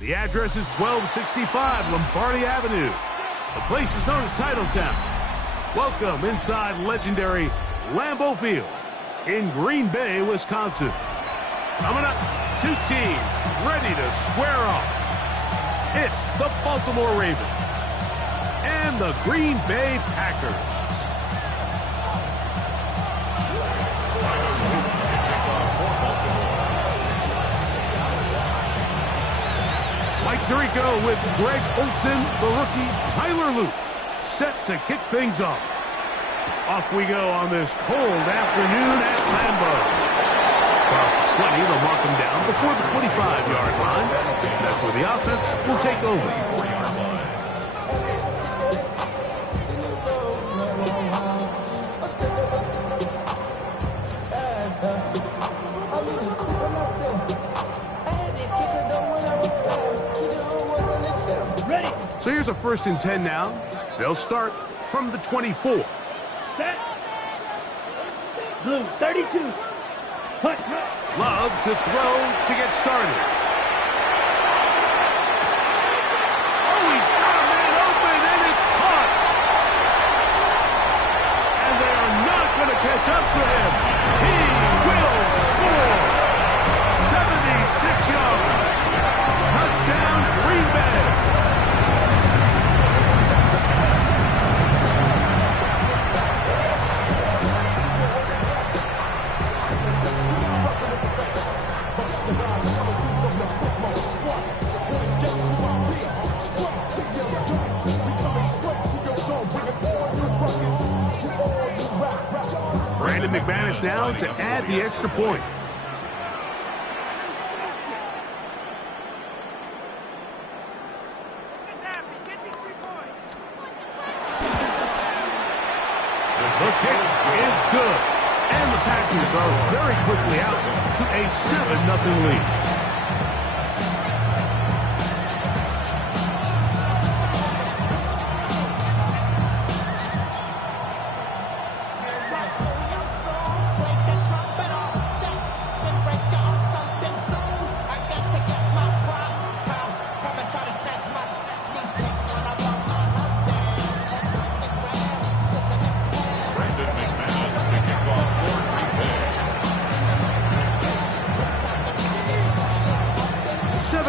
The address is 1265 Lombardi Avenue. The place is known as Titletown. Welcome inside legendary Lambeau Field in Green Bay, Wisconsin. Coming up, two teams ready to square off. It's the Baltimore Ravens and the Green Bay Packers. Mike Tirico with Greg Olsen, the rookie Tyler Luke, set to kick things off. Off we go on this cold afternoon at Lambeau. Across the 20, they'll mark him down before the 25-yard line. That's where the offense will take over. So here's a 1st and 10 now. They'll start from the 24. Set. Blue, 32. Love to throw to get started. Oh, he's got a man open, and it's caught. And they are not going to catch up to him. He will score. 76 yards. Touchdown, Green Bay. Brandon McManus now to add the extra point. The kick is good. And the Packers are very quickly out to a 7-0 lead.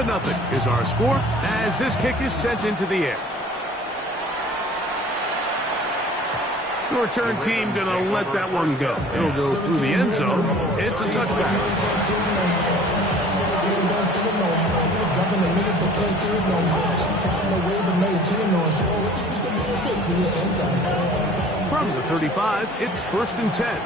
Nothing is our score as this kick is sent into the air. The return team going to let that one go. It'll go through the end zone. It's a touchback. From the 35, it's 1st and 10.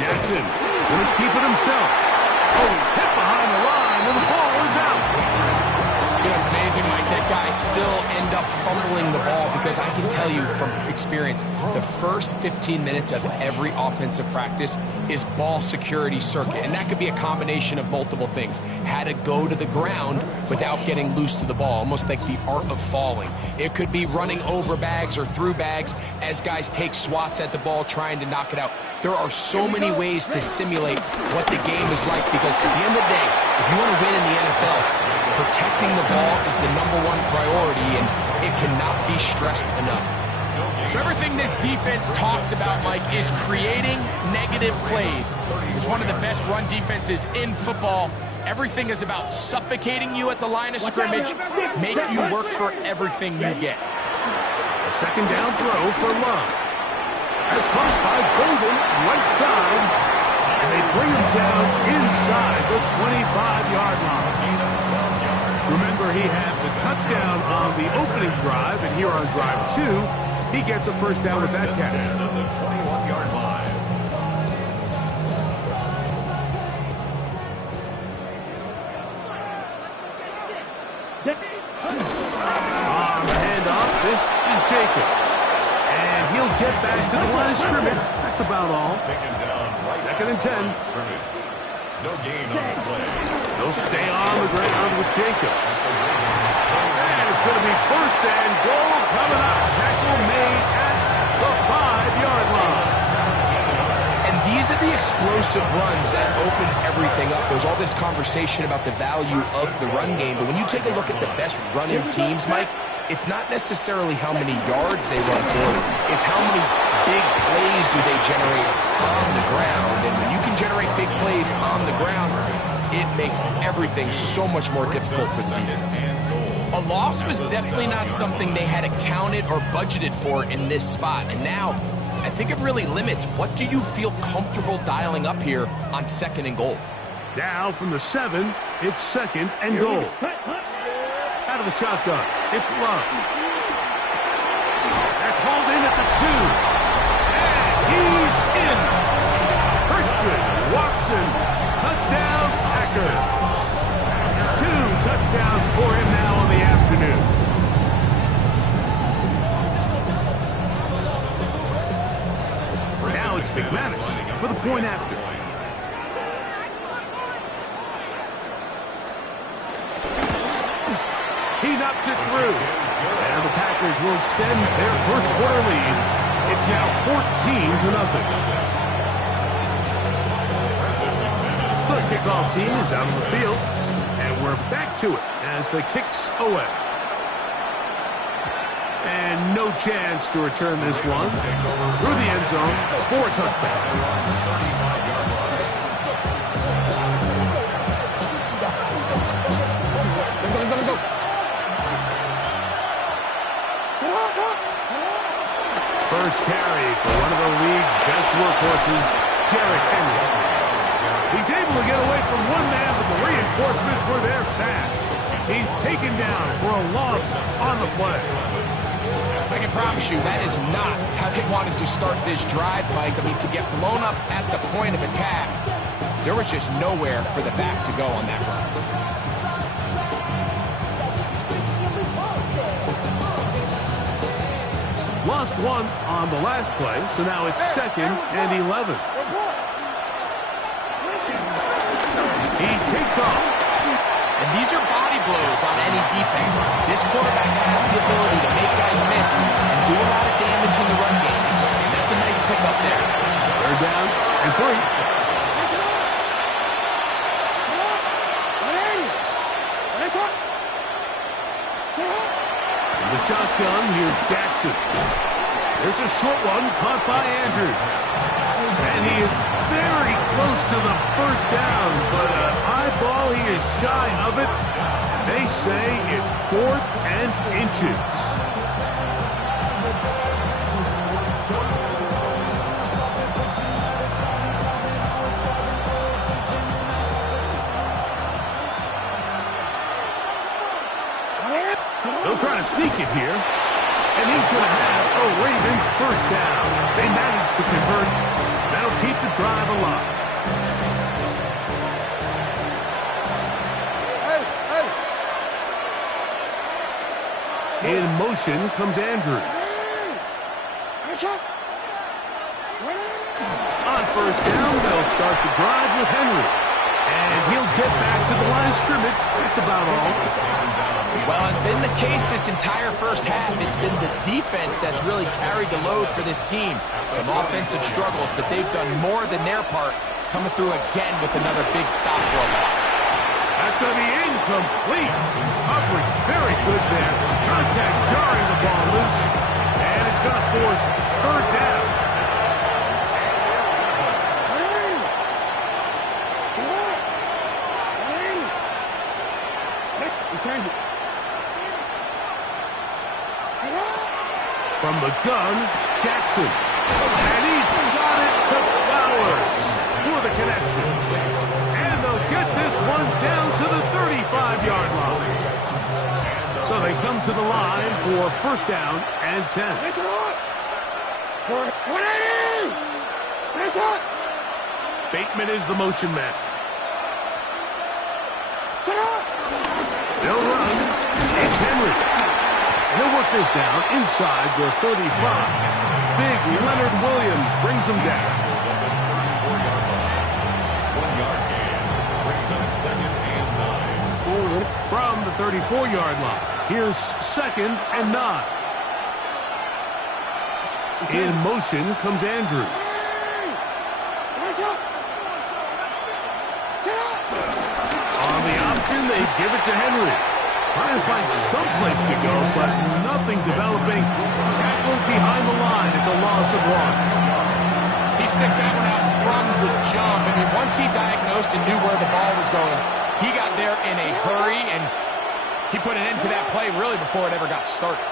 Jackson going to keep it himself. Oh, he's hit behind the line, and the ball is out. You know, it's amazing, Mike. That guy still end up fumbling the ball because I can tell you from experience, the first 15 minutes of every offensive practice is ball security circuit, and that could be a combination of multiple things. How to go to the ground without getting loose to the ball, almost like the art of falling. It could be running over bags or through bags as guys take swats at the ball trying to knock it out. There are so many ways to simulate what the game is like because at the end of the day, if you want to win in the NFL, protecting the ball is the #1 priority, and it cannot be stressed enough. So everything this defense talks about, Mike, is creating negative plays. It's one of the best run defenses in football. Everything is about suffocating you at the line of scrimmage, make you work for everything you get. A 2nd down throw for Love. That's caught by Golden, right side, and they bring him down inside the 25-yard line. Remember, he had the touchdown on the opening drive, and here on drive 2, he gets a 1st down with that catch. The 21-yard line. On the handoff, this is Jacobs. And he'll get back to the line of scrimmage. That's about all. 2nd and 10. No gain on the play. They'll stay on the ground with Jacobs. And it's going to be first and goal coming up. Tackle made at the 5-yard line. And these are the explosive runs that open everything up. There's all this conversation about the value of the run game, but when you take a look at the best running teams, Mike, it's not necessarily how many yards they run for, it's how many big plays do they generate on the ground. And when you can generate big plays on the ground, it makes everything so much more difficult for the defense. A loss was definitely not something they had accounted or budgeted for in this spot. And now, I think it really limits what do you feel comfortable dialing up here on 2nd and goal. Now from the 7, it's 2nd and goal. Out of the shotgun, it's Love. That's hauled in at the 2. And he's in. Christian Watson, touchdown Packers. 2 touchdowns for him now on the afternoon. Now it's McManus for the point after. He knocks it through. And the Packers will extend their first quarter lead. It's now 14-0. The kickoff team is out on the field. And we're back to it as the kick's away. And no chance to return this one through the end zone for a touchdown. First carry for one of the league's best workhorses, Derrick Henry. He's able to get away from one man, but the reinforcements were there fast. He's taken down for a loss on the play. I can promise you that is not how they wanted to start this drive, Mike. I mean, to get blown up at the point of attack, there was just nowhere for the back to go on that run. Lost one on the last play, so now it's 2nd and 11. He takes off. And these are body blows on any defense. This quarterback has the ability to make guys miss and do a lot of damage in the run game. And that's a nice pickup there. 3rd down and 3. The shotgun, here's Jackson. There's a short one caught by Andrews. And he is very close to the first down, but an high ball, he is shy of it. They say it's 4th and inches. They'll try to sneak it here. And he's going to have a Ravens first down. They managed to convert. That'll keep the drive alive. In motion comes Andrews. On first down, they'll start the drive with Henry. And he'll get back to the line of scrimmage. That's about all. Well, it's been the case this entire first half. It's been the defense that's really carried the load for this team. Some offensive struggles, but they've done more than their part, coming through again with another big stop for a loss. That's going to be incomplete. Coverage very good there. Contact jarring the ball loose. And it's going to force 3rd down. From the gun, Jackson. And he's got it to Flowers for the connection. And they'll get this one down to the 35-yard line. So they come to the line for first down and 10. Bateman is the motion man. They'll run. It's Henry. He'll work this down inside the 35. Big Leonard Williams brings him down. from the 34-yard line. Here's 2nd and 9. In motion comes Andrews. On the option, they give it to Henry. Trying to find some place to go, but nothing developing. Tackles behind the line. It's a loss of 1. He sniffed that one out from the jump. I mean, once he diagnosed and knew where the ball was going, he got there in a hurry, and he put an end to that play really before it ever got started.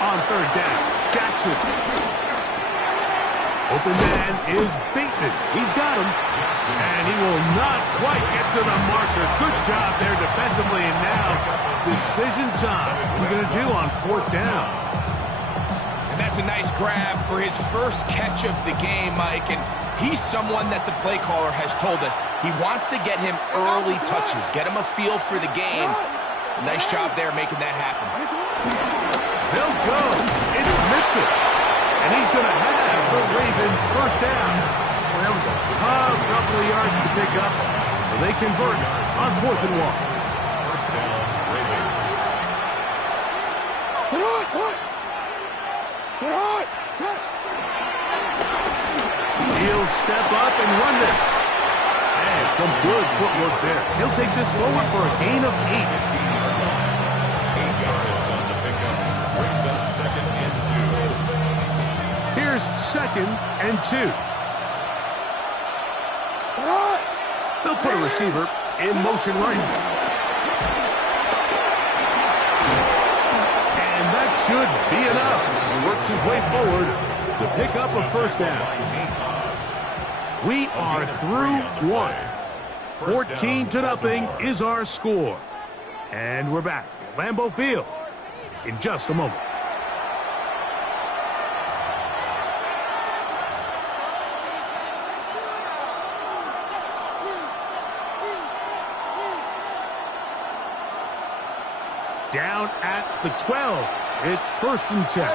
On 3rd down, Jackson. Open man is Bateman. He's got him. And he will not quite get to the marker. Good job there defensively. And now, decision time. What are we going to do on 4th down? And that's a nice grab for his first catch of the game, Mike. And he's someone that the play caller has told us he wants to get him early touches, get him a feel for the game. Nice job there making that happen. They'll go. It's Mitchell. And he's going to have the Ravens 1st down. Well, that was a tough couple of yards to pick up. But they convert on 4th and 1. First down, Ravens. He'll step up and run this. And some good footwork there. He'll take this forward for a gain of 8. 8 yards on the pickup. Brings up 2nd and 2. Here's 2nd and 2. They'll put a receiver in motion right. And that should be enough. He works his way forward to pick up a 1st down. We are through 1. 14-0 is our score. And we're back at Lambeau Field in just a moment. Down at the 12. It's 1st and 10.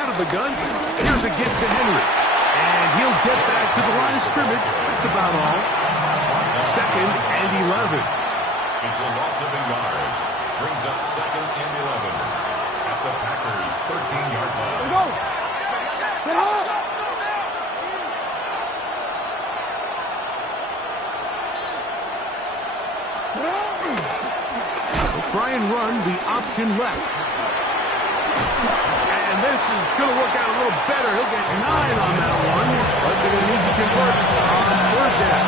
Out of the gun. Here's a gift to Henry. And he'll get back to the line of scrimmage. That's about all. 2nd and 11. It's a loss of a yard. Brings up 2nd and 11. At the Packers' 13-yard line. Go! Get up! They'll try and run the option left. And this is going to work out a little better. He'll get 9 on that one. But they're going to need to convert on 3rd down.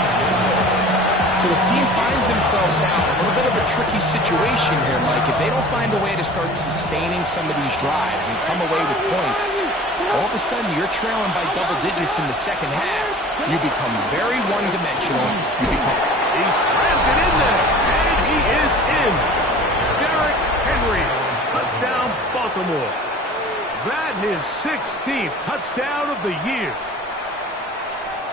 So this team finds themselves now in a little bit of a tricky situation here, Mike. If they don't find a way to start sustaining some of these drives and come away with points, all of a sudden you're trailing by double digits in the 2nd half. You become very one-dimensional. He slams it in there, and he is in. Derrick Henry, touchdown Baltimore. That his 16th touchdown of the year.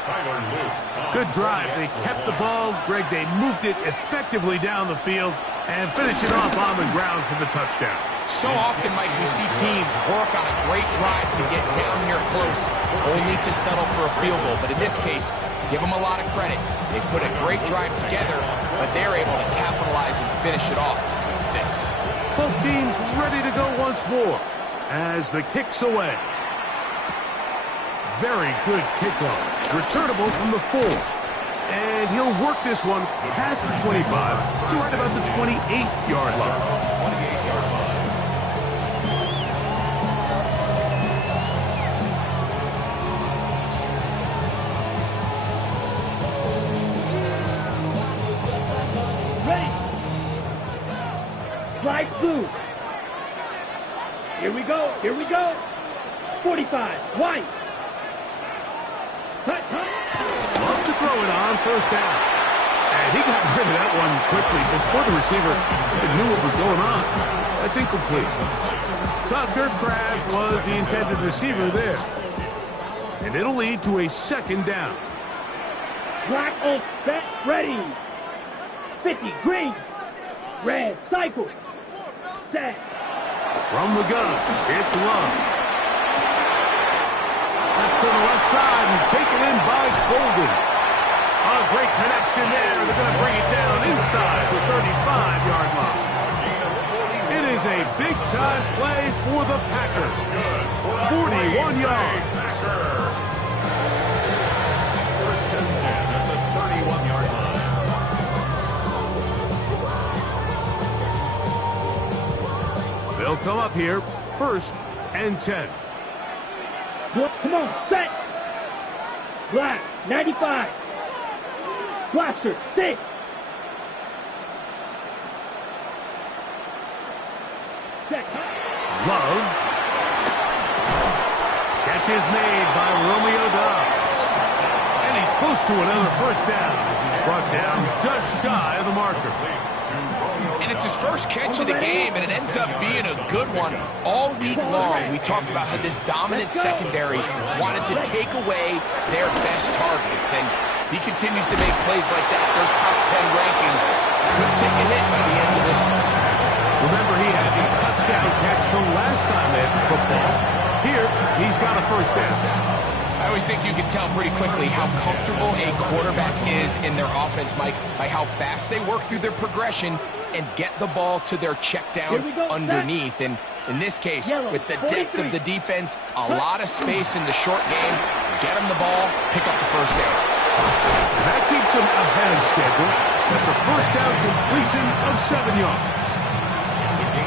Tyler Luke. Good drive. They kept the ball. Greg, they moved it effectively down the field and finish it off on the ground for the touchdown. So often, Mike, we see teams work on a great drive to get down here close, only to settle for a field goal. But in this case, give them a lot of credit. They put a great drive together, but they're able to capitalize and finish it off with 6. Both teams ready to go once more as the kick's away. Very good kickoff. Returnable from the 4. And he'll work this one past the 25 to right about the 28-yard line. 28-yard line. Ready. Slide blue. Here we go. Here we go. 45. Wide. Cut. Love to throw it on 1st down. And he got rid of that one quickly before the receiver even knew what was going on. That's incomplete. Tucker Kraft was the intended receiver there. And it'll lead to a second down. Black on set, ready. 50, green. Red, cycle. Set. From the gun, it's Love. Left to the left side and taken in by Golden. A great connection there. They're going to bring it down inside the 35-yard line. It is a big-time play for the Packers. 41 yards. First and 10 at the 31-yard line. They'll come up here, 1st and 10. Come on, set. Black, 95. Blaster, 6. Set. Love. Catch is made by Romeo Doubs. And he's close to another first down as he's brought down just shy of the marker. And it's his first catch of the game, and it ends up being a good one. All week long, we talked about how this dominant secondary wanted to take away their best targets, and he continues to make plays like that. Their top 10 ranking could take a hit by the end of this one. Remember, he had a touchdown catch the last time they had football. Here, he's got a first down. I always think you can tell pretty quickly how comfortable a quarterback is in their offense, Mike, by how fast they work through their progression and get the ball to their check down underneath. And in this case, with the depth of the defense, a lot of space in the short game, get them the ball, pick up the first down. That keeps him ahead of schedule. That's a first down completion of 7 yards.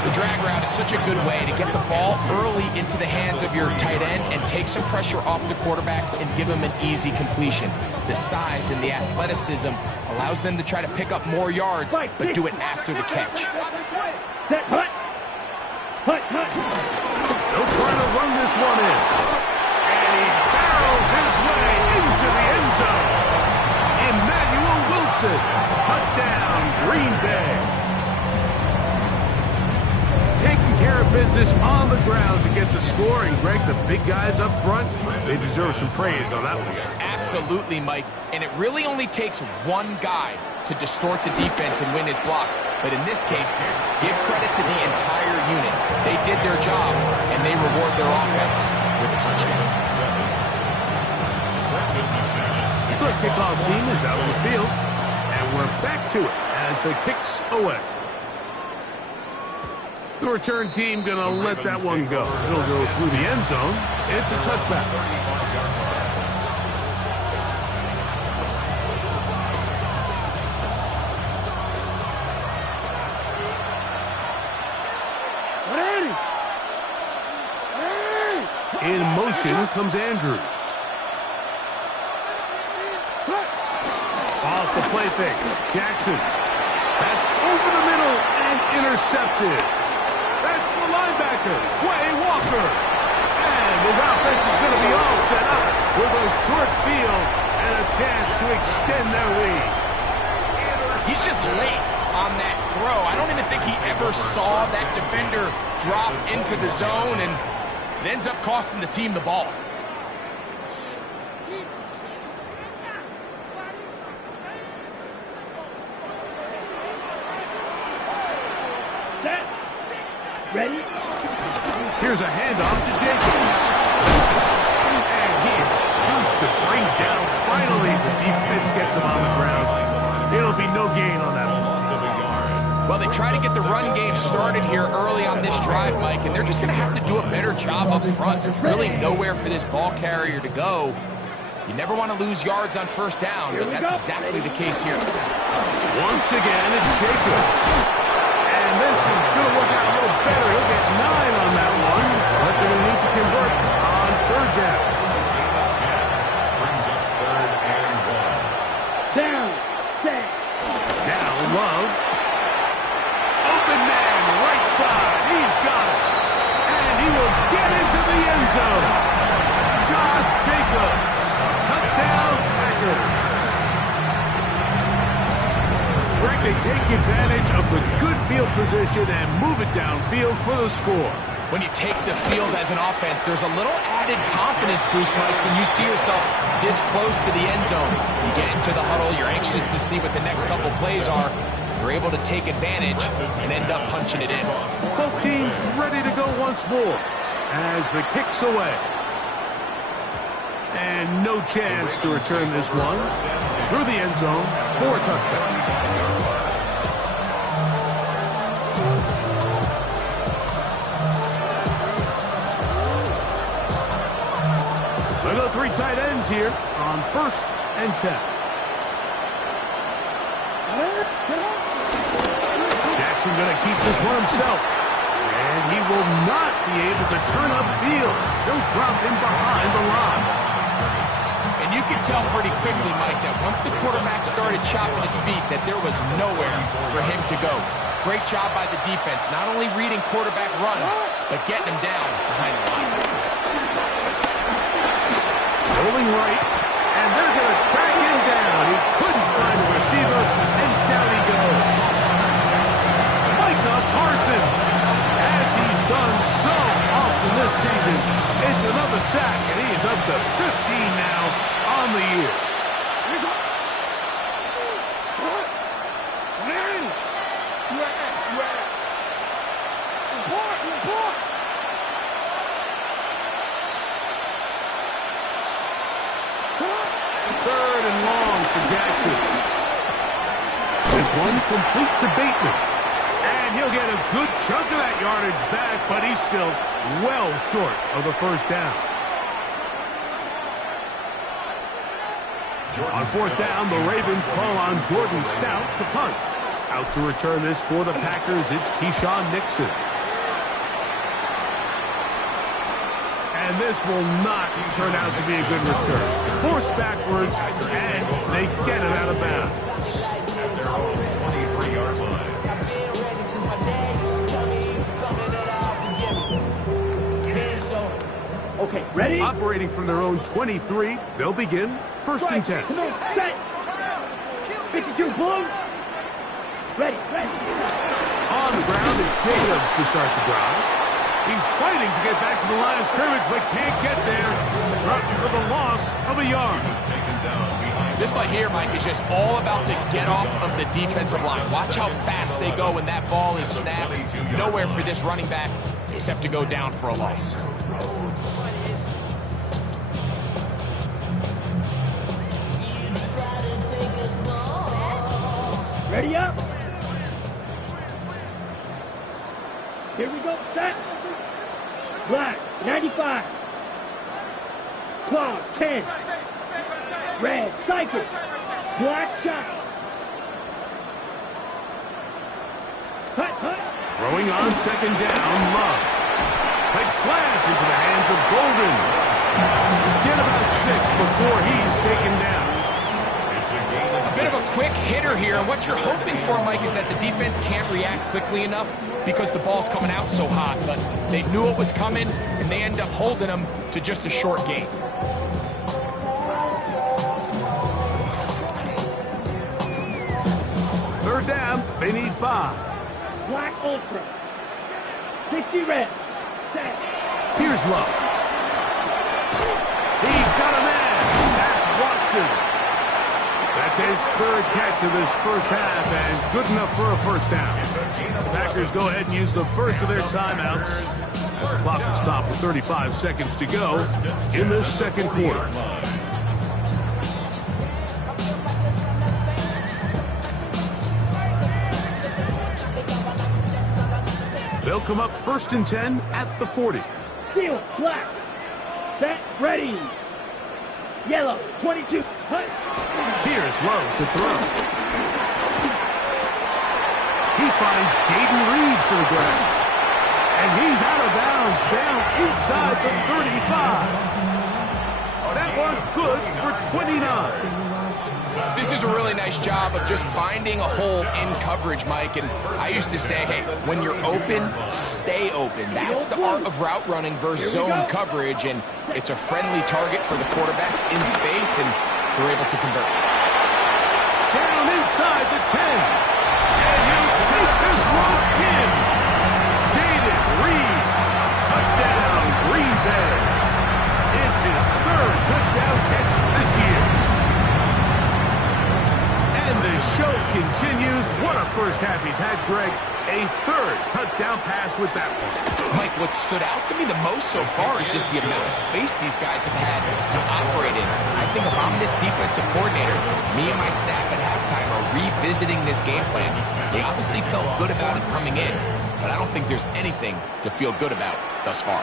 The drag route is such a good way to get the ball early into the hands of your tight end and take some pressure off the quarterback and give him an easy completion. The size and the athleticism allows them to try to pick up more yards, but do it after the catch. Set, hut. Hut, hut. They'll try to run this one in. And he barrels his way into the end zone. Emmanuel Wilson. Touchdown, Green Bay. Taking care of business on the ground to get the score. And, Greg, the big guys up front, they deserve some praise on that one. Absolutely, Mike. And it really only takes one guy to distort the defense and win his block. But in this case, give credit to the entire unit. They did their job, and they reward their offense with a touchdown. The kickoff team is out on the field, and we're back to it as the kicks away. The return team going to let that one go. It'll go through the end zone. It's a touchback. In motion comes Andrews. Off the play fake. Jackson. That's over the middle and intercepted. That's the linebacker, Quay Walker. And his offense is going to be all set up with a short field and a chance to extend their lead. He's just late on that throw. I don't even think he ever saw that defender drop into the zone, and it ends up costing the team the ball. Ready? Here's a handoff to Jacobs. And he is tough to bring down. Finally, the defense gets him on the ground. It'll be no gain on that loss of a yard. Well, they try to get the run game started here early on this drive, Mike, and they're just going to have to do a better job up front. There's really nowhere for this ball carrier to go. You never want to lose yards on first down, but that's exactly the case here. Once again, it's Jacobs. And this is going to work out a little better. He'll get 9 on that one. But they're going to need to convert on third down. Brings up 3rd and 1. Down. Set. Now Love. Open man, right side. He's got it. And he will get into the end zone. Josh Jacobs. Touchdown, Packers. They take advantage of the good field position and move it downfield for the score. When you take the field as an offense, there's a little added confidence boost, Mike, when you see yourself this close to the end zone. You get into the huddle, you're anxious to see what the next couple plays are. You're able to take advantage and end up punching it in. Both teams ready to go once more as the kick's away. And no chance to return this one through the end zone for a touchdown. They go three tight ends here on 1st and 10. Jackson going to keep this one himself. And he will not be able to turn upfield. He'll drop him behind the line. And you can tell pretty quickly, Mike, that once the quarterback started chopping his feet, that there was nowhere for him to go. Great job by the defense, not only reading quarterback run, but getting him down behind the line. Rolling right, and they're going to track him down. He couldn't find a receiver, and down he goes. Micah Parsons, as he's done so often this season, it's another sack, and he is up to 15 now on the year. Third and long for Jackson. This one complete to Bateman. And he'll get a good chunk of that yardage back, but he's still well short of the first down. On 4th down, the Ravens call on Jordan Stout to punt. Out to return this for the Packers, it's Keyshawn Nixon. And this will not turn out to be a good return. Forced backwards, and they get it out of bounds. At their own 23-yard line. Okay, ready? Operating from their own 23, they'll begin 1st and 10. Come on, set. 52, boom. Ready. On the ground, it's Jacobs to start the drive. He's fighting to get back to the line of scrimmage, but can't get there. Dropped for the loss of a yard. This play here, Mike, is just all about the get off of the defensive line. Watch how fast they go when that ball is snapped. Nowhere for this running back except to go down for a loss. Ready up. Here we go, set. Black, 95. Claw, 10. Red, cycle. Black, shot. Hut. Throwing on 2nd down, Love. Quick slant into the hands of Golden. Get about 6 before he's taken down. A bit of a quick hitter here, and what you're hoping for, Mike, is that the defense can't react quickly enough because the ball's coming out so hot, but they knew it was coming, and they end up holding them to just a short gain. Third down, they need 5. Black Ultra. 60 red. Set. Here's Love. He's got a man. That's Watson. That's his 3rd catch of this first half, and good enough for a first down. Packers go ahead and use the first of their timeouts as the clock is stopped with 35 seconds to go in this 2nd quarter. They'll come up 1st and 10 at the 40. Steel, black. Set, ready. Yellow, 22. Hut. Here's Love to throw. He finds Jaden Reed for the grab. And he's out of bounds down inside the 35. That one good for 29. This is a really nice job of just finding a hole in coverage, Mike. And I used to say, hey, when you're open, stay open. That's the art of route running versus zone coverage. And it's a friendly target for the quarterback in space, and they're able to convert. Down inside the 10. touchdown catch this year. And the show continues. What a first half he's had, Greg. A third touchdown pass with that one. Mike, what stood out to me the most so far is just the amount of space these guys have had to operate in. I think if I'm this defensive coordinator, me and my staff at halftime are revisiting this game plan. They obviously felt good about it coming in, but I don't think there's anything to feel good about thus far.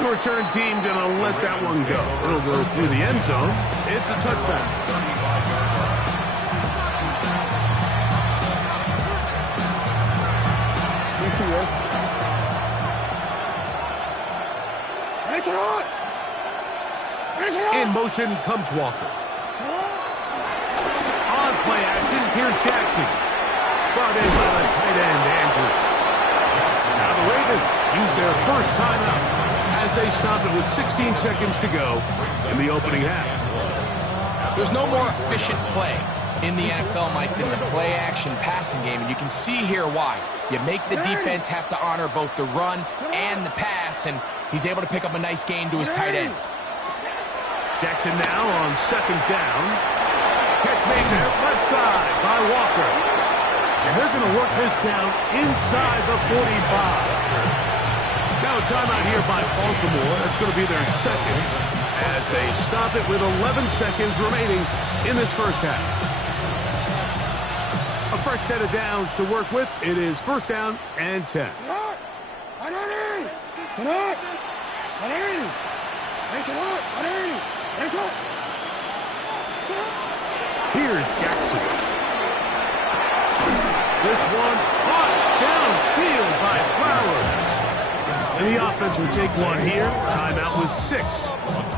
The return team going to let that one go. It'll go through the end zone. It's a touchback. In motion comes Walker. On play action, here's Jackson. Brought in by the tight end, Andrews. Now the Ravens use their first timeout as they stop it with 16 seconds to go in the opening half. There's no more efficient play in the NFL, Mike, than the play-action passing game, and you can see here why. You make the defense have to honor both the run and the pass, and he's able to pick up a nice gain to his tight end. Jackson now on second down. Catch made there, left side by Walker. And they're going to work this down inside the 45. Now a timeout here by Baltimore. That's going to be their second as they stop it with 11 seconds remaining in this first half. A fresh set of downs to work with. It is first down and 10. Here's Jackson. This one caught downfield by Flowers. And the offense will take one here. Timeout with 6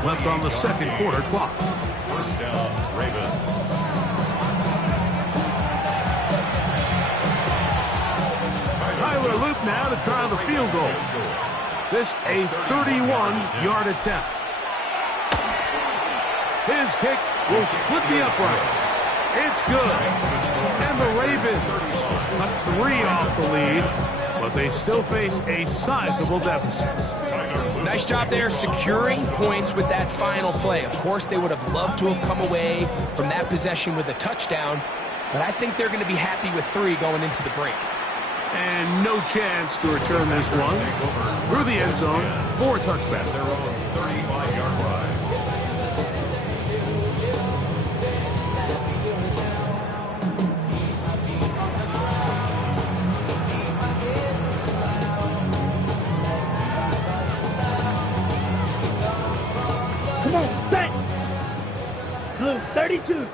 left on the second quarter clock. First down, Ravens. Tyler Loop now to try the field goal. This a 31-yard attempt. His kick will split the uprights. It's good. And the Ravens cut 3 off the lead, but they still face a sizable deficit. Nice job there securing points with that final play. Of course, they would have loved to have come away from that possession with a touchdown, but I think they're going to be happy with 3 going into the break. And no chance to return this one through the end zone for a touchback. Their own 35-yard line. Come on, set. Blue 32.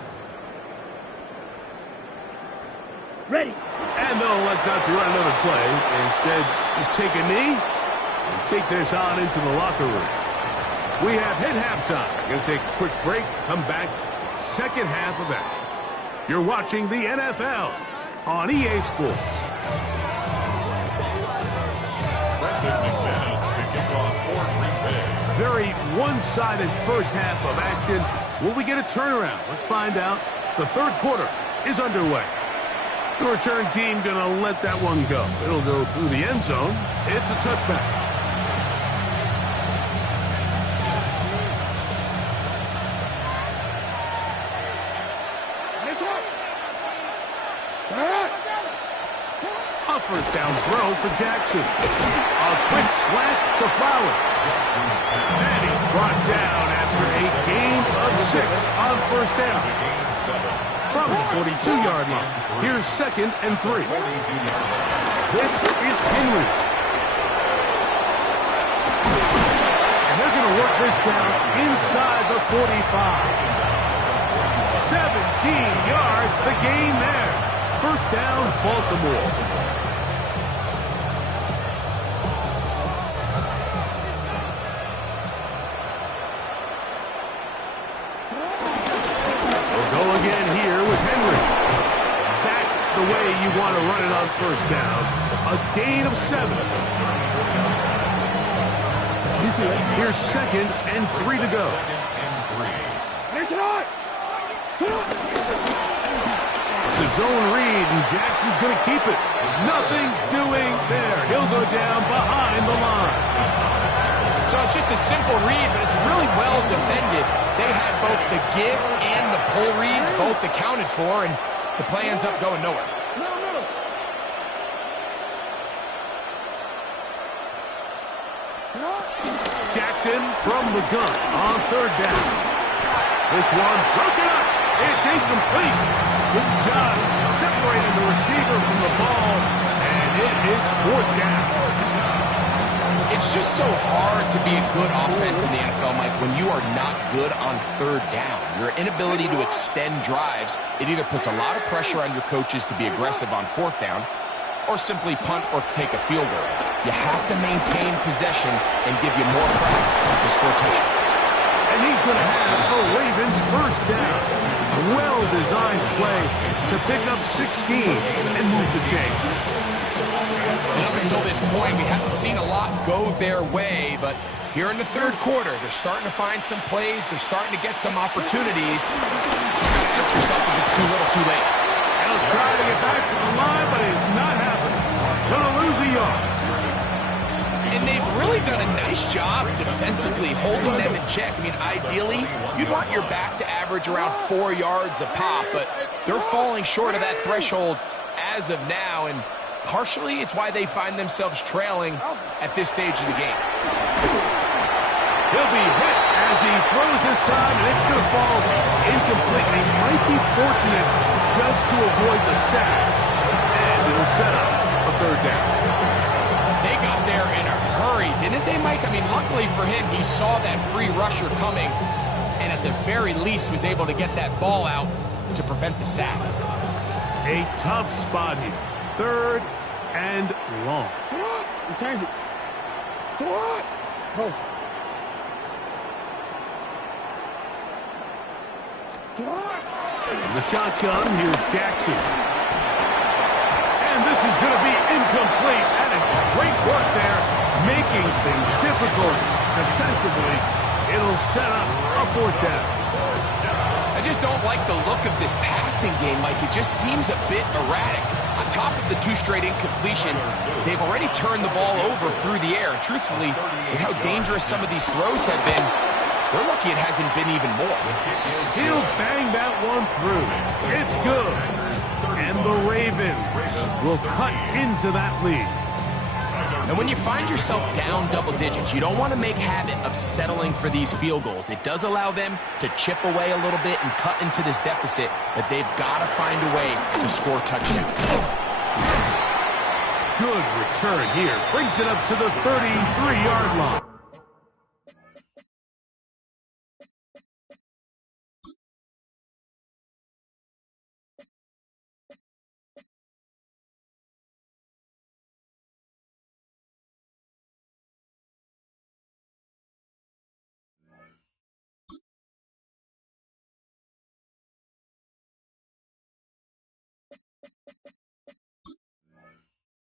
Ready. And they'll let Dutch run another play. Instead, just take a knee and take this on into the locker room. We have hit halftime. Going to take a quick break, come back, second half of action. You're watching the NFL on EA Sports. Brendan McManus to kick off for Green Bay. Very one-sided first half of action. Will we get a turnaround? Let's find out. The third quarter is underway. The return team going to let that one go. It'll go through the end zone. It's a touchback. A first down throw for Jackson. A quick slant to Flowers. And he's brought down after a gain of 6 on first down. From the 42-yard line. Here's second and 3. This is Henry. And they're going to work this down inside the 45. 17 yards, the gain there. First down, Baltimore. The way you want to run it on first down. A gain of 7. Here's second and 3 to go. It's a zone read, and Jackson's going to keep it. Nothing doing there. He'll go down behind the line. So it's just a simple read, but it's really well defended. They had both the give and the pull reads both accounted for, and the play ends up going nowhere. Jackson from the gun on third down. This one broken up. It's incomplete. Good job separating the receiver from the ball, and it is fourth down. It's just so hard to be a good offense in the NFL, Mike, when you are not good on third down. Your inability to extend drives, it either puts a lot of pressure on your coaches to be aggressive on fourth down or simply punt or take a field goal. You have to maintain possession and give you more cracks to score touchdowns. And he's going to have a Ravens first down. Well-designed play to pick up 16 and move the chains. And up until this point, we haven't seen a lot go their way, but here in the third quarter, they're starting to find some plays. They're starting to get some opportunities. Just got to ask yourself if it's too little, too late. He'll try to get back to the line, but it's not happening. Going to lose a yard. And they've really done a nice job defensively holding them in check. I mean, ideally, you'd want your back to average around 4 yards a pop, but they're falling short of that threshold as of now, and partially it's why they find themselves trailing at this stage of the game. He'll be hit as he throws this time, and it's going to fall incomplete. He might be fortunate just to avoid the sack, and it'll set up a third down. They got there in a hurry, didn't they, Mike? I mean, luckily for him, he saw that free rusher coming, and at the very least was able to get that ball out to prevent the sack. A tough spot here. Third and long. Change it. Go. In the shotgun, here's Jackson. And this is going to be incomplete. That is great work there, making things difficult defensively. It'll set up a fourth down. I just don't like the look of this passing game, Mike. It just seems a bit erratic. On top of the 2 straight incompletions, they've already turned the ball over through the air. And truthfully, with how dangerous some of these throws have been, they're lucky it hasn't been even more. He'll bang that one through. It's good. And the Ravens will cut into that lead. And when you find yourself down double digits, you don't want to make habit of settling for these field goals. It does allow them to chip away a little bit and cut into this deficit, but they've got to find a way to score touchdowns. Good return here. Brings it up to the 33-yard line.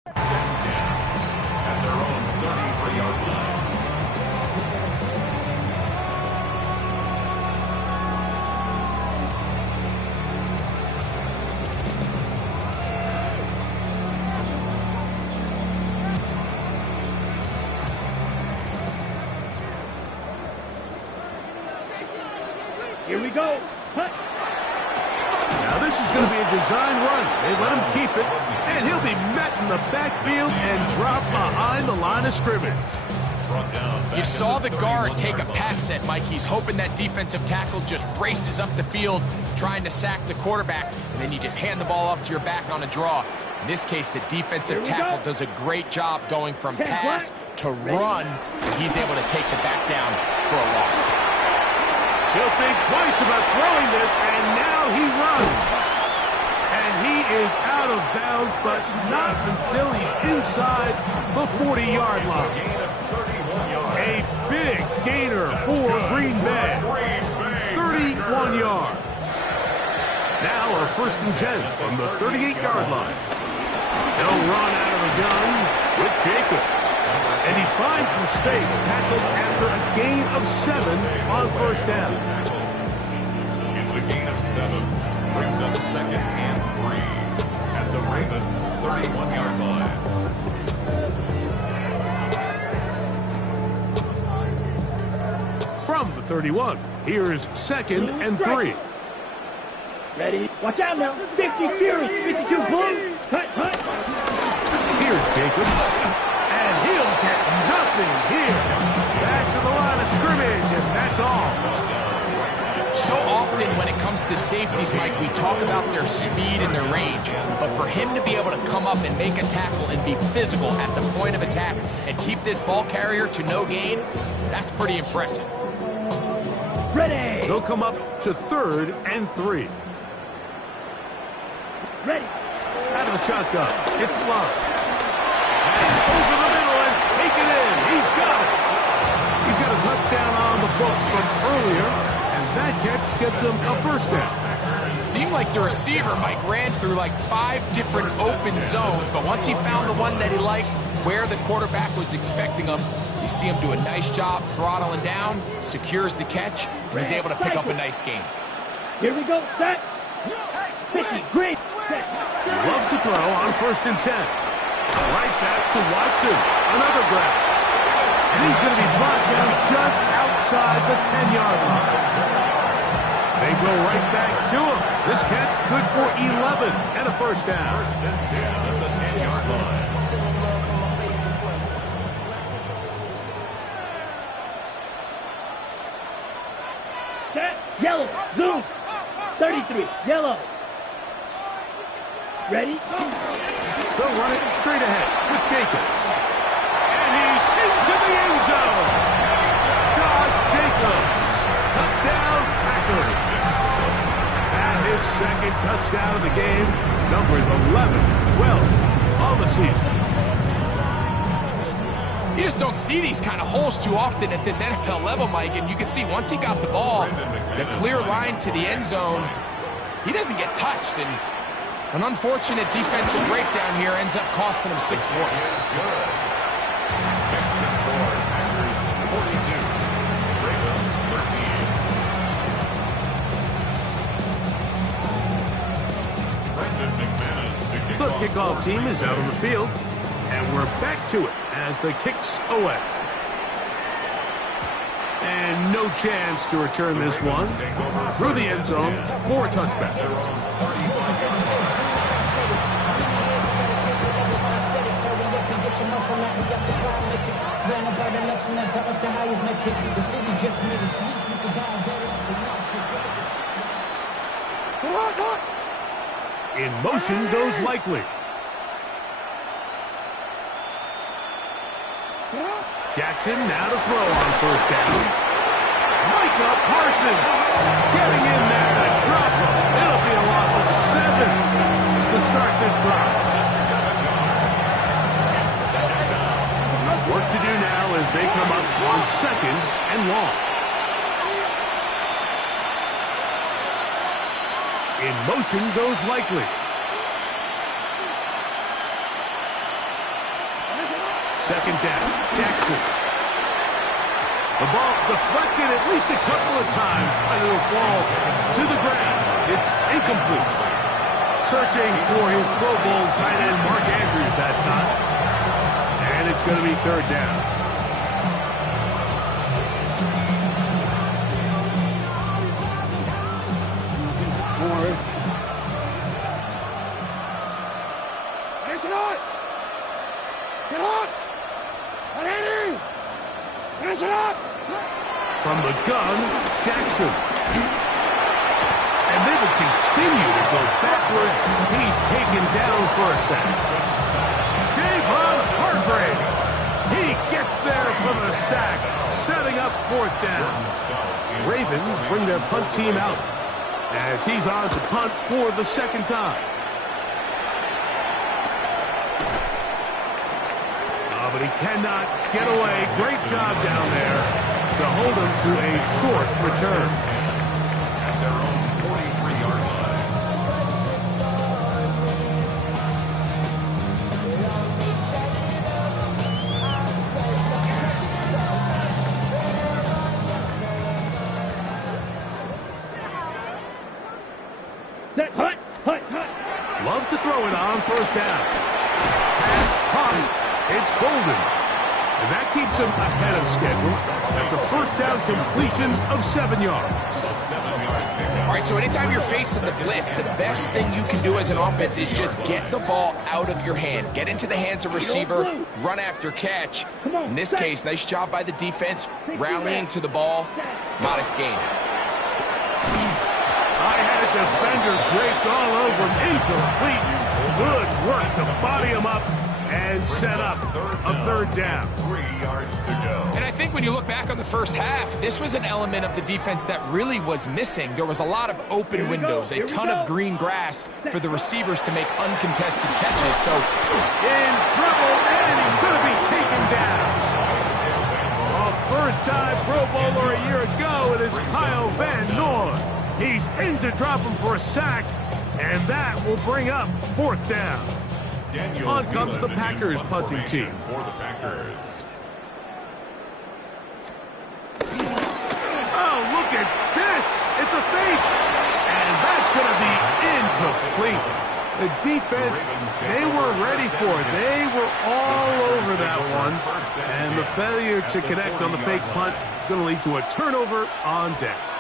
At their own 33-yard line. Here we go. Hunt. Now this is going to be a design run. They let him keep it, and he'll be met in the backfield and dropped behind the line of scrimmage. You saw the guard take a pass set, Mike. He's hoping that defensive tackle just races up the field trying to sack the quarterback, and then you just hand the ball off to your back on a draw. In this case, the defensive tackle does a great job going from pass to run, and he's able to take the back down for a loss. He'll think twice about throwing this, and now he runs. And he is out of bounds, but not until he's inside the 40-yard line. A big gainer for Green Bay. 31 yards. Now our 1st and 10 from the 38-yard line. They'll run out of the gun with Jacobs. And he finds some space, tackled after a gain of 7 on 1st down. It's a gain of 7. Brings up 2nd and 3 at the Ravens' 31-yard line. 31. Here's 2nd and 3. Ready? Watch out now. 50 Fury. 52 Blue. Cut. Here's Jacobs. And he'll get nothing here. Back to the line of scrimmage, and that's all. So often when it comes to safeties, Mike, we talk about their speed and their range. But for him to be able to come up and make a tackle and be physical at the point of attack and keep this ball carrier to no gain, that's pretty impressive. Ready. They'll come up to 3rd and 3. Ready. Out of the shotgun. It's Love. And over the middle and take it in. He's got it. He's got a touchdown on the books from earlier, and that catch gets him a first down. It seemed like the receiver, Mike, ran through like 5 different open zones, but once he found the one that he liked, where the quarterback was expecting him, you see him do a nice job throttling down, secures the catch, and is able to pick up a nice gain. Here we go. Set. 50 Green. Loves to throw on 1st and 10. Right back to Watson. Another grab. And he's going to be brought down just outside the 10-yard line. They go right back to him. This catch good for 11 and a first down. 1st and 10 at the 10-yard line. Set. Yellow. Zoom. 33. Yellow. Ready? They'll run it straight ahead with Jacobs. And he's into the end zone. Josh Jacobs. Touchdown, Packers. And his 2nd touchdown of the game. Numbers 11, 12 on the season. You just don't see these kind of holes too often at this NFL level, Mike, and you can see once he got the ball, the clear line to the end zone, he doesn't get touched, and an unfortunate defensive breakdown here ends up costing him 6 points. Makes the score Packers 42, Ravens 13. Brandon McManus to kick The off. kickoff team is out on the field, and we're back to it as the kick's away. And no chance to return this one through the end zone for a touchback. In motion goes Likely. Jackson now to throw on 1st down. Micah Parsons getting in there to drop him. It'll be a loss of 7 to start this drive. Work to do now as they come up on 2nd and long. In motion goes Likely. 2nd down, Jackson. The ball deflected at least a couple of times, but it'll fall to the ground. It's incomplete. Searching for his Pro Bowl tight end Mark Andrews that time. And it's going to be 3rd down. From the gun, Jackson. And they will continue to go backwards. He's taken down for a sack. Javon Hargrave. He gets there for the sack, setting up 4th down. Ravens bring their punt team out as he's on to punt for the 2nd time. But he cannot get away. Great job down there to hold him to a short return. At their own 43-yard line. Set. Hut. Love to throw it on 1st down. Pass, pop. It's Golden. And that keeps him ahead of schedule. That's a first down completion of 7 yards. All right, so anytime you're facing the blitz, the best thing you can do as an offense is just get the ball out of your hand. Get into the hands of receiver, run after catch. In this case, nice job by the defense, rallying to the ball. Modest gain. I had a defender draped all over him. Incomplete. Good work to body him up and set up a third down. 3 yards to go. And I think when you look back on the first half, this was an element of the defense that really was missing. There was a lot of open windows, a ton of green grass for the receivers to make uncontested catches. So in trouble, and he's going to be taken down. A first-time Pro Bowler a year ago, it is Kyle Van Noy. He's in to drop him for a sack, and that will bring up 4th down. On comes the Packers punting team. For the Packers. Oh, look at this. It's a fake. And that's going to be incomplete. The defense, they were ready for it. They were all over that one. And the failure to connect on the fake punt is going to lead to a turnover on downs.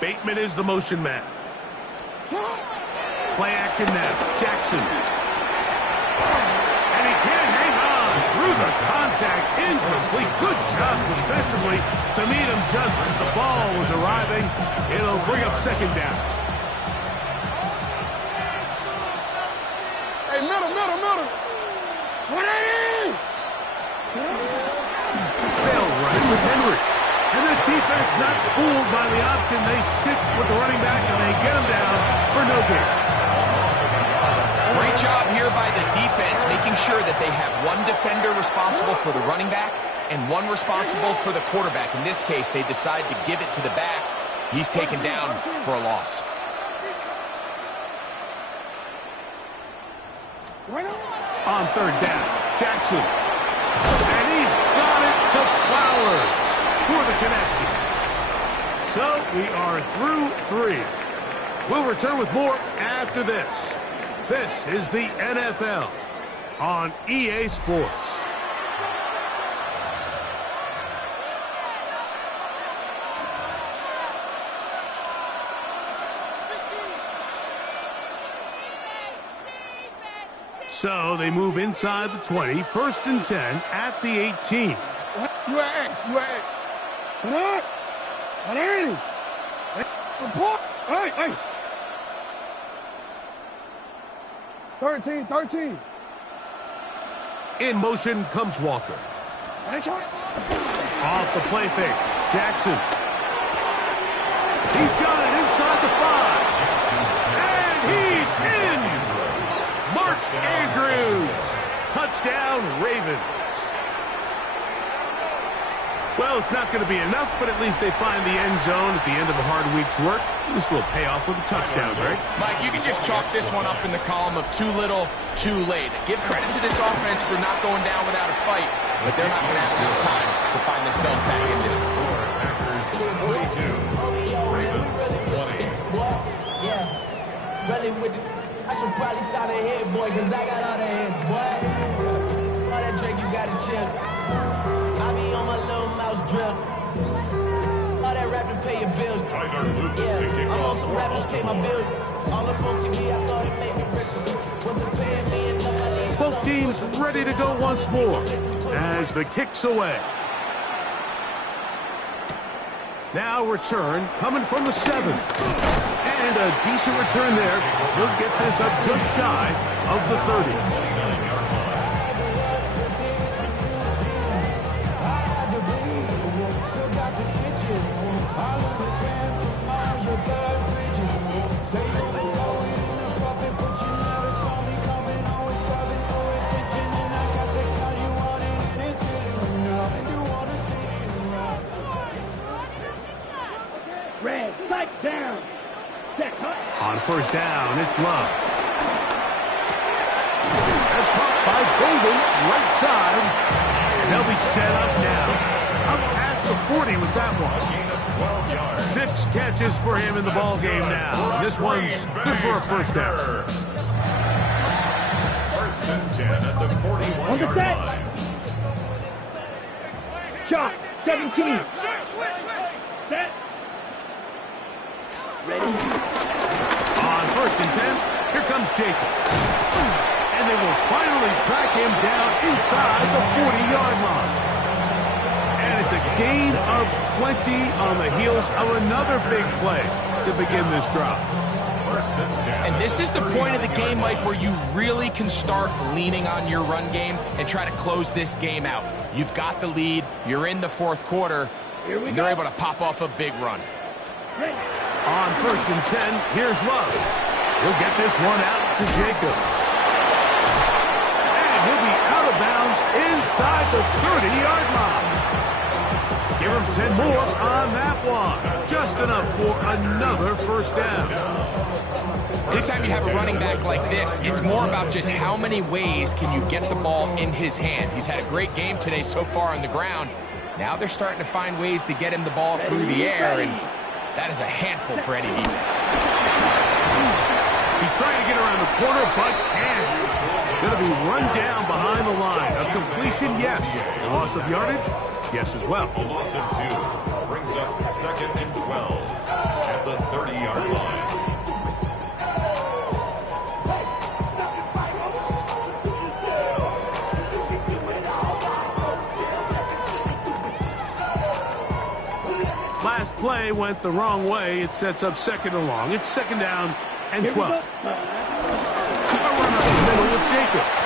Bateman is the motion man. Play action now. Jackson. And he can't hang on through the contact. Incomplete. Good job defensively to meet him just as the ball was arriving. It'll bring up 2nd down. Hey, middle. 180! They'll run it with Henry. And this defense not fooled by the option. They stick with the running back and they get him down for no gain. great job here by the defense, making sure that they have one defender responsible for the running back and one responsible for the quarterback. In this case, they decide to give it to the back. He's taken down for a loss. On 3rd down, Jackson. And he's got it to Flowers for the connection. So we are through 3. We'll return with more after this. This is the NFL on EA Sports. So they move inside the 20, 1st and 10 at the 18. You at X. What? Hey. Report. Hey. 13. In motion comes Walker. Off the play fake, Jackson. He's got it inside the 5. And he's in! Mark Andrews. Touchdown, Ravens. Well, it's not going to be enough, but at least they find the end zone at the end of a hard week's work. This will pay off with a touchdown, Greg. Mike, you can just chalk this one up in the column of too little, too late. Give credit to this offense for not going down without a fight, but they're not going to have enough time to find themselves back in this. Packers 42, Ravens 20. Yeah, really with the, I should probably start a head, boy, because I got all the heads, boy. All that drink, you got to chill. I be on my little mouse drip. All that rap to pay your bills. Yeah, I'm on some rappers pay my bills. All the books in me, I thought it made me richer. Wasn't paying me enough, I needed Both teams ready to go once more as the kick's away. Now return coming from the 7. And a decent return there. He'll get this up just shy of the 30. Red, sight down. On first down, it's Love. That's caught by Golden, right side. And they'll be set up now. Up past the 40 with that one. 6 catches for him in the ball game now. This one's good for a first down. First and 10 at the 41-yard line. Shot, 17. Set. Ready. On first and 10, here comes Jacobs. And they will finally track him down inside the 40-yard line. And it's a gain of 20 on the heels of another big play to begin this drive. First and 10. And this is the point of the game, Mike, where you really can start leaning on your run game and try to close this game out. You've got the lead, you're in the fourth quarter, and they're able to pop off a big run. On first and 10, here's Love. He'll get this one out to Jacobs. And he'll be out of bounds inside the 30-yard line. Give him 10 more on that one. Just enough for another first down. Anytime you have a running back like this, it's more about just how many ways can you get the ball in his hand. He's had a great game today so far on the ground. Now they're starting to find ways to get him the ball through the air, and that is a handful for any defense. He's trying to get around the corner, but can't. Going to be run down behind the line. A completion, yes. A loss of yardage, yes as well. A loss of 2 brings up second and 12 at the 30-yard line. Last play went the wrong way. It sets up second and long. It's second down and 12. A run up the middle with Jacobs.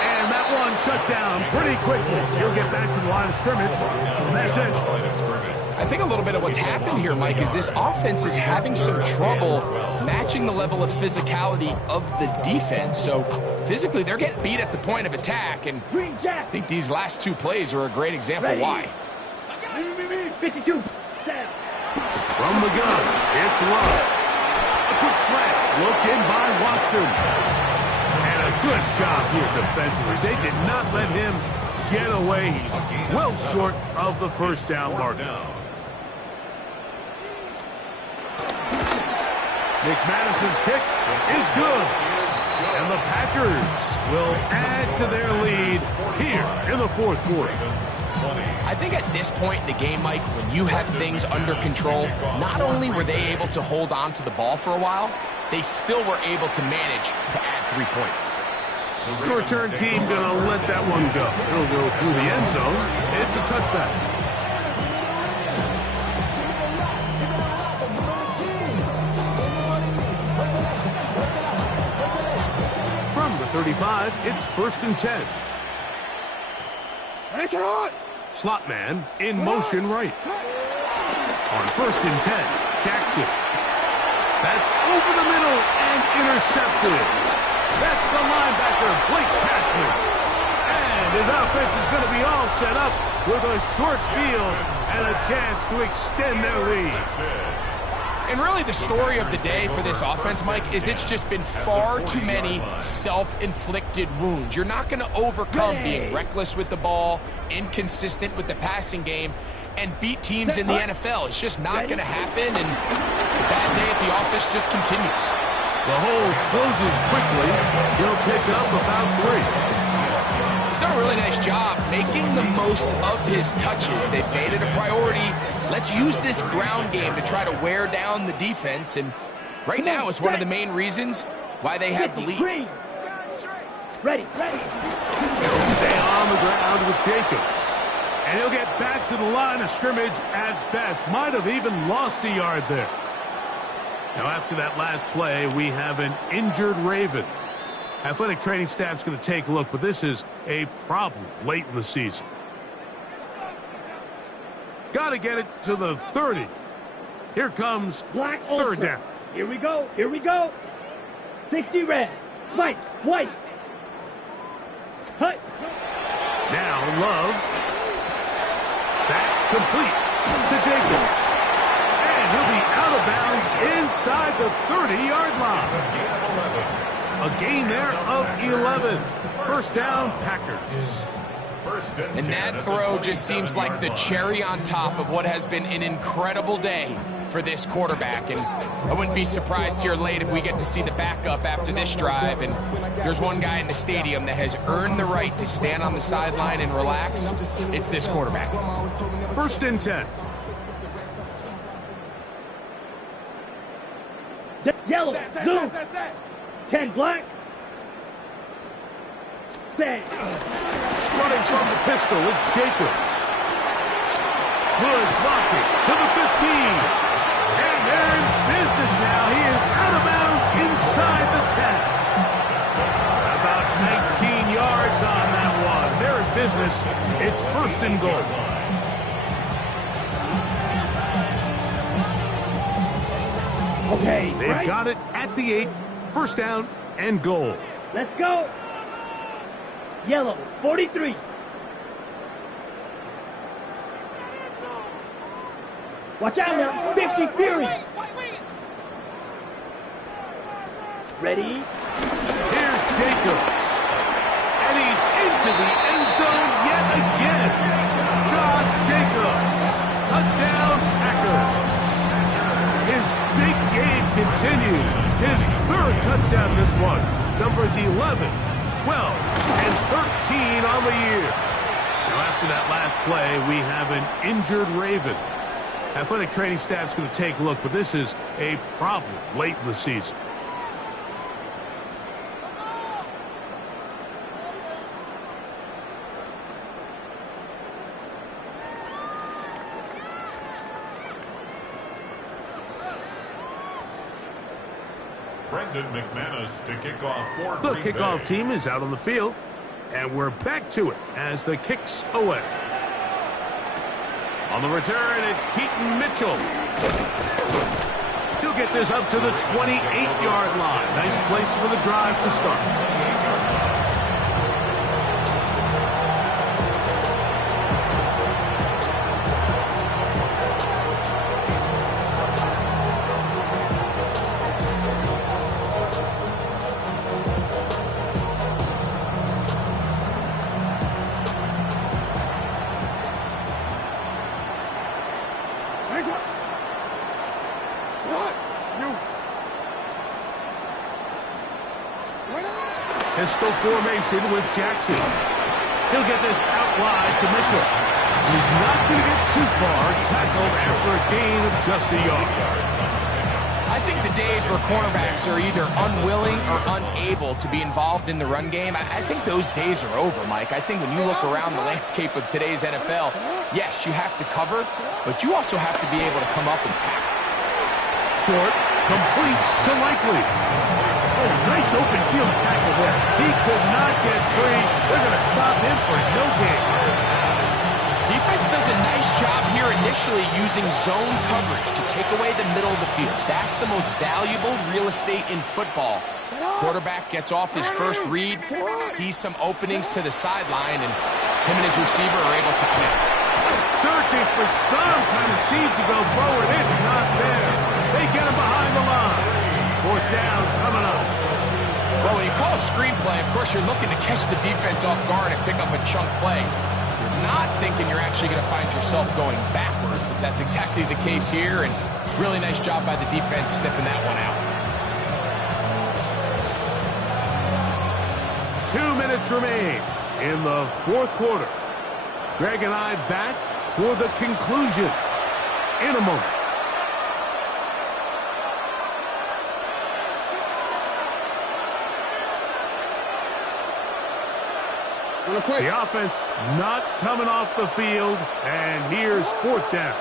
And that one shut down pretty quickly. He'll get back to the line of scrimmage, and that's it. I think a little bit of what's happened here, Mike, is this offense is having some trouble matching the level of physicality of the defense. So physically, they're getting beat at the point of attack, and I think these last 2 plays are a great example why. 52. From the gun, it's Love. A quick slant, look in by Watson. And a good job here defensively. They did not let him get away. He's well short of the first down mark. McManus's kick is good. And the Packers will add to their lead here in the fourth quarter. I think at this point in the game, Mike, when you have things under control, not only were they able to hold on to the ball for a while, they still were able to manage to add 3 points. The return team going to let that one go. It'll go through the end zone. It's a touchback. From the 35, it's first and 10. That's it. Slot man in motion right. On first and 10, Jackson. That's over the middle and intercepted. That's the linebacker, Blake Cashman. And his offense is going to be all set up with a short field and a chance to extend their lead. And really the story of the day for this offense, Mike, is it's just been far too many self-inflicted wounds. You're not going to overcome being reckless with the ball, inconsistent with the passing game, and beat teams in the NFL. It's just not going to happen, and the bad day at the office just continues. The hole closes quickly. He'll pick up about 3. He's done a really nice job making the most of his touches. They've made it a priority. Let's use this ground game to try to wear down the defense, and right now it's one of the main reasons why they have the lead. Ready. He'll stay on the ground with Jacobs. And he'll get back to the line of scrimmage at best. Might have even lost a yard there. Now, after that last play, we have an injured Raven. Athletic training staff's going to take a look, but this is a problem late in the season. Got to get it to the 30. Here comes Black third Ultra. down. Here we go. 60 red. White. Hut. Now Love. That complete to Jacobs. And And he'll be out of bounds inside the 30-yard line. A gain there of 11. First down, Packers. And that throw just seems like the cherry on top of what has been an incredible day for this quarterback. And I wouldn't be surprised here late if we get to see the backup after this drive. And there's one guy in the stadium that has earned the right to stand on the sideline and relax. It's this quarterback. First and 10. Yellow, zoom. 10 black. Say. Running from the pistol, it's Jacobs. Good blocking to the 15. And they're in business now. He is out of bounds inside the 10. About 19 yards on that one. They're in business. It's first and goal. Okay, They've right? got it at the 8. First down and goal. Let's go. Yellow, 43. Watch out now, 50 Fury. Ready? Here's Jacobs. And he's into the end zone yet again. Josh Jacobs. Touchdown, Packers. His big game continues. His third touchdown this one. Numbers 11, 12, and 13 on the year. Now after that last play, we have an injured Raven. Athletic training staff's going to take a look, but this is a problem late in the season. Brendan McManus to kick off for The Green kickoff Bay. team is out on the field, and we're back to it as the kick's away. On the return, it's Keaton Mitchell. He'll get this up to the 28-yard line. Nice place for the drive to start. Pistol formation with Jackson. He'll get this out wide to Mitchell. He's not going to get too far. Tackled after a gain of just a yard. I think the days where cornerbacks are either unwilling or unable to be involved in the run game, I think those days are over, Mike. I think when you look around the landscape of today's NFL, yes, you have to cover, but you also have to be able to come up and tackle. Short, complete to Likely. Oh, nice open field tackle there. He could not get free. They're going to stop him for no gain. Defense does a nice job here initially using zone coverage to take away the middle of the field. That's the most valuable real estate in football. Quarterback gets off his first read, sees some openings to the sideline, and him and his receiver are able to connect. Searching for some kind of seed to go forward. It's not there. They get him behind the line. Fourth down coming up. Well, when you call a screenplay, of course, you're looking to catch the defense off guard and pick up a chunk play. You're not thinking you're actually going to find yourself going backwards, but that's exactly the case here, and really nice job by the defense sniffing that one out. 2 minutes remain in the fourth quarter. Greg and I back for the conclusion in a moment. The offense not coming off the field, and here's fourth down.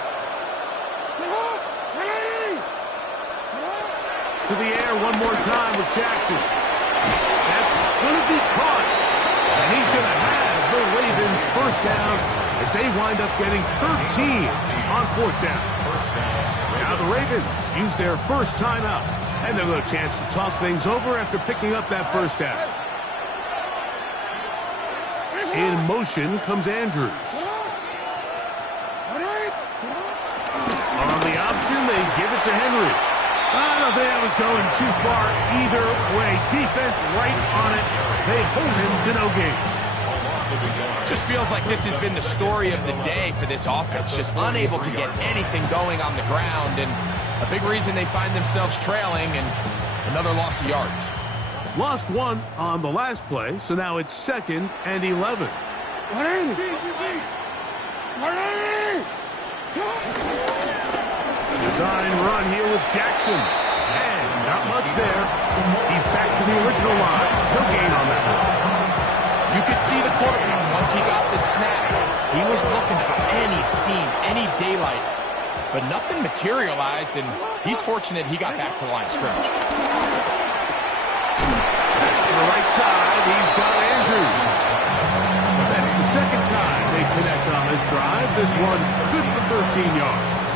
To the air one more time with Jackson. That's going to be caught. And he's going to have the Ravens first down as they wind up getting 13 on fourth down. Now the Ravens use their first timeout, and they'll have a chance to talk things over after picking up that first down. In motion comes Andrews. On the option, they give it to Henry. I don't think that was going too far either way. Defense right on it. They hold him to no gain. Just feels like this has been the story of the day for this offense. Just unable to get anything going on the ground, and a big reason they find themselves trailing, and another loss of yards. Lost one on the last play, so now it's 2nd and 11. Design run here with Jackson. And not much there. He's back to the original line. No gain on that one. You could see the quarterback once he got the snap. He was looking for any seam, any daylight. But nothing materialized, and he's fortunate he got back to the line of scrimmage. Back to the right side. He's got Andrews. That's the second time they connect on this drive. This one good for 13 yards.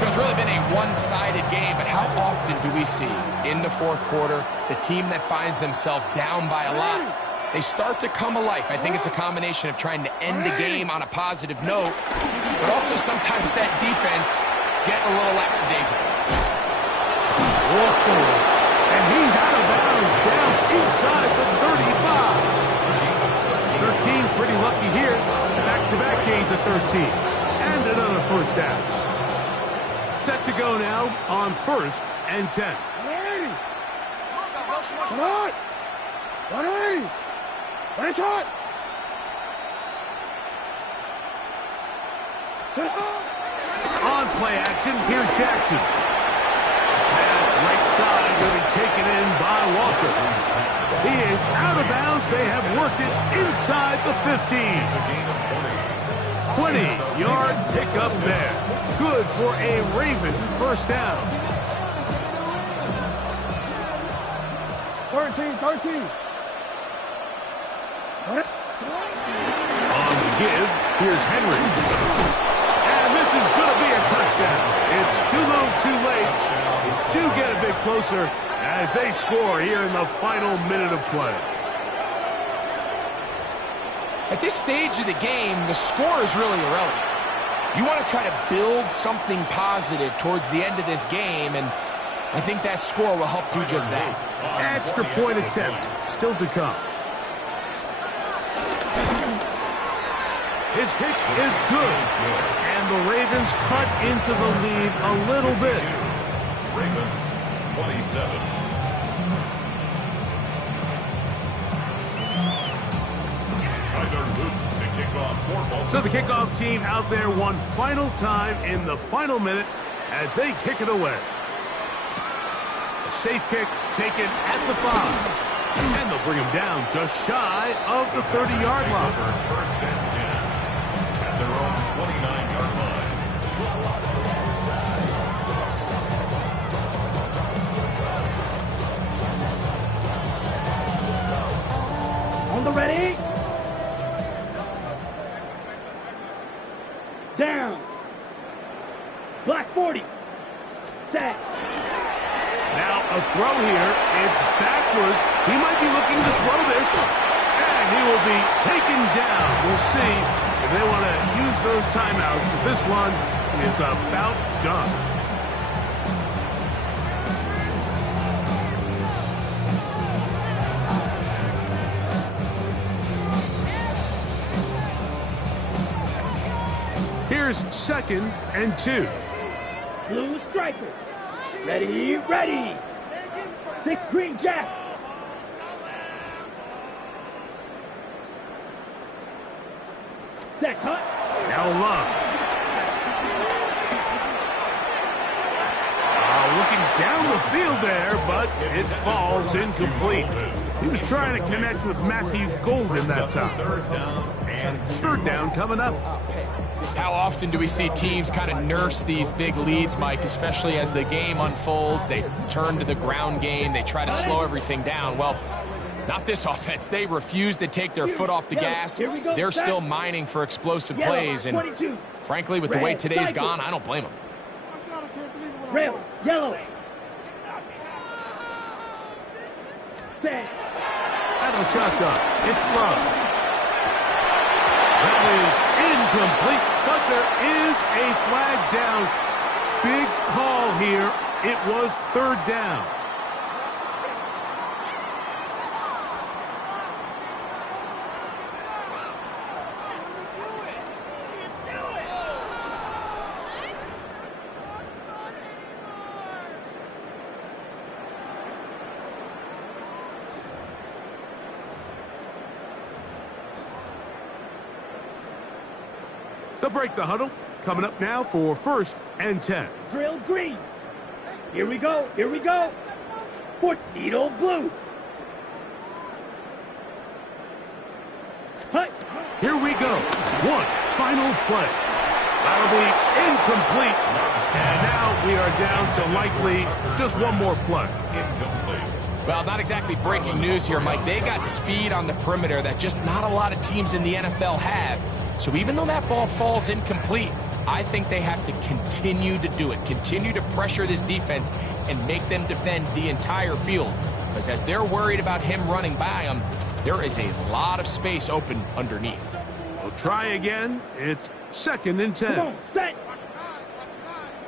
It's really been a one-sided game, but how often do we see in the fourth quarter the team that finds themselves down by a lot, they start to come alive? I think it's a combination of trying to end the game on a positive note, but also sometimes that defense getting a little lackadaisical. And he's out of bounds down inside the 35. 13 pretty lucky here. Back-to-back gains of 13. And another first down. Set to go now on 1st and 10. On play action, here's Jackson. Pass right side will be taken in by Walker. He is out of bounds. They have worked it inside the 15. 20-yard pickup there. Good for a Raven first down. 13. On the give, here's Henry. And this is going to be a touchdown. It's too little, too late. They do get a bit closer as they score here in the final minute of play. At this stage of the game, the score is really irrelevant. You want to try to build something positive towards the end of this game, and I think that score will help do just that. Extra point attempt still to come. His kick is good, and the Ravens cut into the lead a little bit. Ravens, 27. So the kickoff team out there one final time in the final minute as they kick it away. A safe kick taken at the 5. And they'll bring him down just shy of the 30-yard line. First and 10 at their own 29-yard line. On the ready. Down. Black 40. Set. Now a throw here. It's backwards. He might be looking to throw this. And he will be taken down. We'll see if they want to use those timeouts. This one is about done. Here's 2nd and 2. Blue strikers. Ready. 6 green jack. Set cut. Now Love. Looking down the field there, but it falls incomplete. He was trying to connect with Matthew Golden that time. Third down coming up. How often do we see teams kind of nurse these big leads, Mike, especially as the game unfolds? They turn to the ground game. They try to slow everything down. Well, not this offense. They refuse to take their foot off the gas. They're still mining for explosive plays. And frankly, with the way today's gone, I don't blame them. Red, yellow. Set. Out of the shotgun, it's Love. That is incomplete, but there is a flag down. Big call here. It was third down. They'll break the huddle. Coming up now for 1st and 10. Drill green. Here we go. Here we go. Foot needle blue. Hut. Here we go. One final play. That'll be incomplete. And now we are down to likely just one more play. Incomplete. Well, not exactly breaking news here, Mike. They got speed on the perimeter that just not a lot of teams in the NFL have. So even though that ball falls incomplete, I think they have to continue to do it, continue to pressure this defense and make them defend the entire field. Because as they're worried about him running by them, there is a lot of space open underneath. We'll try again. It's 2nd and 10. Come on, set.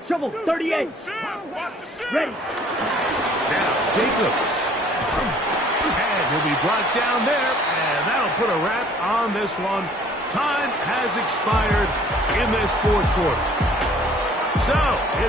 Shovel 38. Ready. Now Jacobs. And he'll be brought down there, and that'll put a wrap on this one. Time has expired in this 4th quarter. So, it's